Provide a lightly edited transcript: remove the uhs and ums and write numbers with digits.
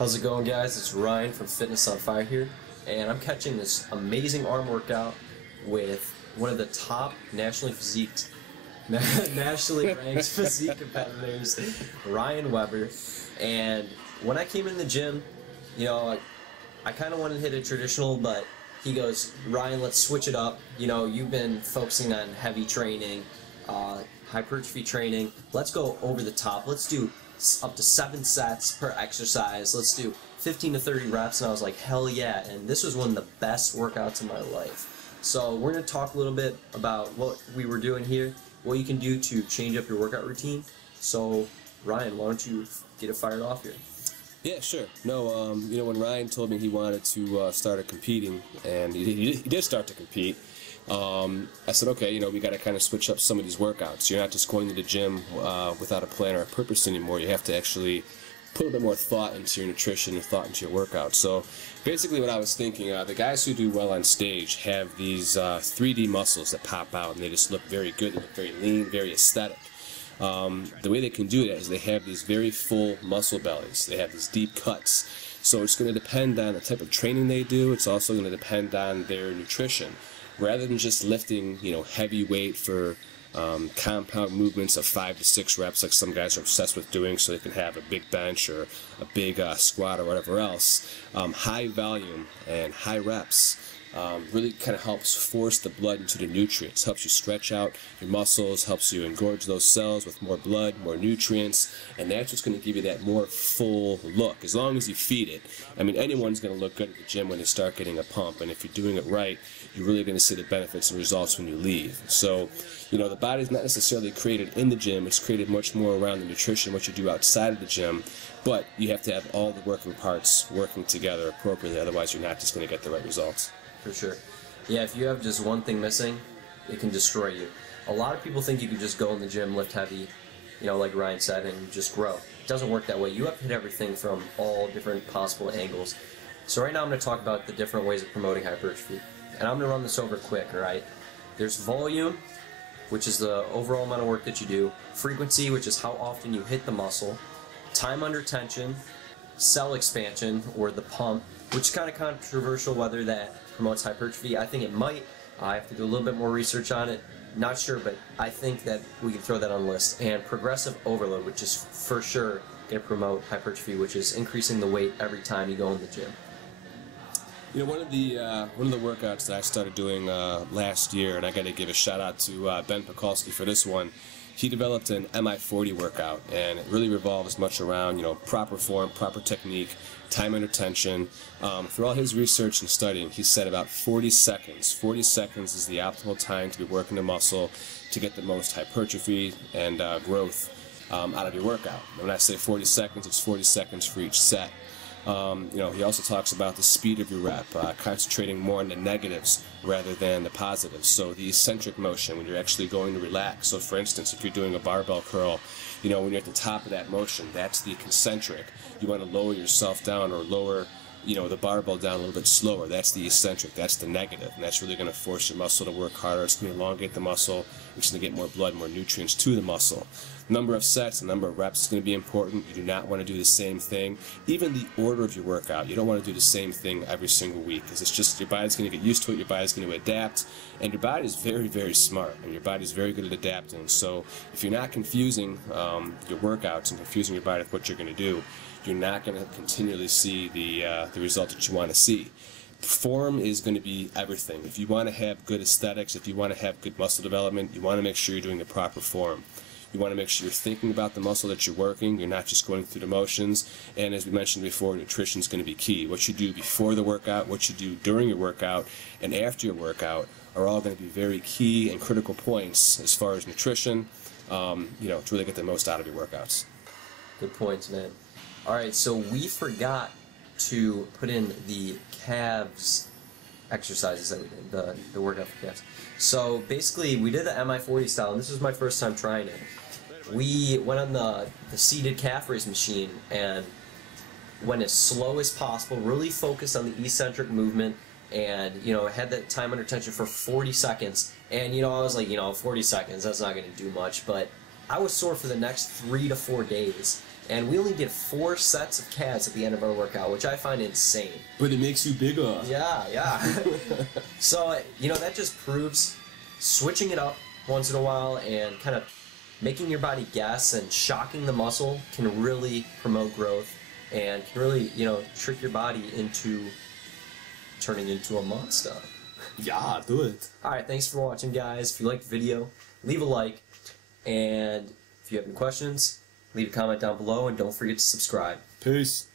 How's it going, guys? It's Ryan from Fitness on Fire here, and I'm catching this amazing arm workout with one of the top nationally ranked physique competitors, Ryan Weber. And when I came in the gym, you know, I kind of wanted to hit a traditional, but he goes, Ryan, let's switch it up. You know, you've been focusing on heavy training, hypertrophy training. Let's go over the top. Let's do up to 7 sets per exercise. Let's do 15 to 30 reps. And I was like, hell yeah. And this was one of the best workouts of my life. So we're going to talk a little bit about what we were doing here, what you can do to change up your workout routine. So Ryan, why don't you get it fired off here? Yeah, sure. No, you know, when Ryan told me he wanted to start competing, and he did start to compete, I said, okay, you know, we got to kind of switch up some of these workouts. You're not just going to the gym without a plan or a purpose anymore. You have to actually put a bit more thought into your nutrition and thought into your workout. So basically what I was thinking, the guys who do well on stage have these 3D muscles that pop out, and they just look very good. They look very lean, very aesthetic. The way they can do that is they have these very full muscle bellies. They have these deep cuts. So it's going to depend on the type of training they do. It's also going to depend on their nutrition. Rather than just lifting, you know, heavy weight for compound movements of 5 to 6 reps, like some guys are obsessed with doing, so they can have a big bench or a big squat or whatever else. High volume and high reps really kind of helps force the blood into the nutrients, helps you stretch out your muscles, helps you engorge those cells with more blood, more nutrients, and that's what's going to give you that more full look, as long as you feed it. I mean, anyone's going to look good at the gym when they start getting a pump, and if you're doing it right, you're really going to see the benefits and results when you leave. So, you know, the body's not necessarily created in the gym, it's created much more around the nutrition, what you do outside of the gym, but you have to have all the working parts working together appropriately, otherwise you're not just going to get the right results. For sure. Yeah, if you have just one thing missing, it can destroy you. A lot of people think you can just go in the gym, lift heavy, you know, like Ryan said, and just grow. It doesn't work that way. You have to hit everything from all different possible angles. So right now I'm going to talk about the different ways of promoting hypertrophy. And I'm going to run this over quick, alright? There's volume, which is the overall amount of work that you do. Frequency, which is how often you hit the muscle. Time under tension. Cell expansion, or the pump, which is kind of controversial whether that promotes hypertrophy. I think it might. I have to do a little bit more research on it. Not sure, but I think that we can throw that on the list. And progressive overload, which is for sure going to promote hypertrophy, which is increasing the weight every time you go in the gym. You know, one of the workouts that I started doing last year, and I got to give a shout out to Ben Pekulski for this one. He developed an MI40 workout, and it really revolves much around, you know, proper form, proper technique, time under tension. Through all his research and studying, he said about 40 seconds. 40 seconds is the optimal time to be working the muscle to get the most hypertrophy and growth out of your workout. When I say 40 seconds, it's 40 seconds for each set. You know, he also talks about the speed of your rep, concentrating more on the negatives rather than the positives. So the eccentric motion, when you're actually going to relax. So for instance, if you're doing a barbell curl, you know, when you're at the top of that motion, that's the concentric. You want to lower yourself down, or lower, you know, the barbell down a little bit slower. That's the eccentric, that's the negative, and that's really going to force your muscle to work harder. It's going to elongate the muscle, it's going to get more blood, more nutrients to the muscle. Number of sets, the number of reps is going to be important. You do not want to do the same thing. Even the order of your workout, you don't want to do the same thing every single week, because it's just, your body's going to get used to it, your body's going to adapt, and your body is very, very smart, and your body's very good at adapting. So if you're not confusing your workouts and confusing your body with what you're going to do, you're not going to continually see the result that you want to see. Form is going to be everything. If you want to have good aesthetics, if you want to have good muscle development, you want to make sure you're doing the proper form. You want to make sure you're thinking about the muscle that you're working. You're not just going through the motions. And as we mentioned before, nutrition is going to be key. What you do before the workout, what you do during your workout, and after your workout are all going to be very key and critical points as far as nutrition, you know, to really get the most out of your workouts. Good points, man. Alright, so we forgot to put in the calves exercises that we did, the workout for calves. So basically, we did the MI40 style, and this was my first time trying it. We went on the seated calf raise machine and went as slow as possible, really focused on the eccentric movement, and, you know, had that time under tension for 40 seconds. And, you know, I was like, you know, 40 seconds, that's not going to do much, but I was sore for the next 3 to 4 days. And we only get 4 sets of calves at the end of our workout, which I find insane. But it makes you bigger. Yeah, yeah. So, you know, that just proves switching it up once in a while and kind of making your body guess and shocking the muscle can really promote growth and can really, you know, trick your body into turning into a monster. Yeah, do it. Alright, thanks for watching, guys. If you liked the video, leave a like. And if you have any questions, leave a comment down below and don't forget to subscribe. Peace.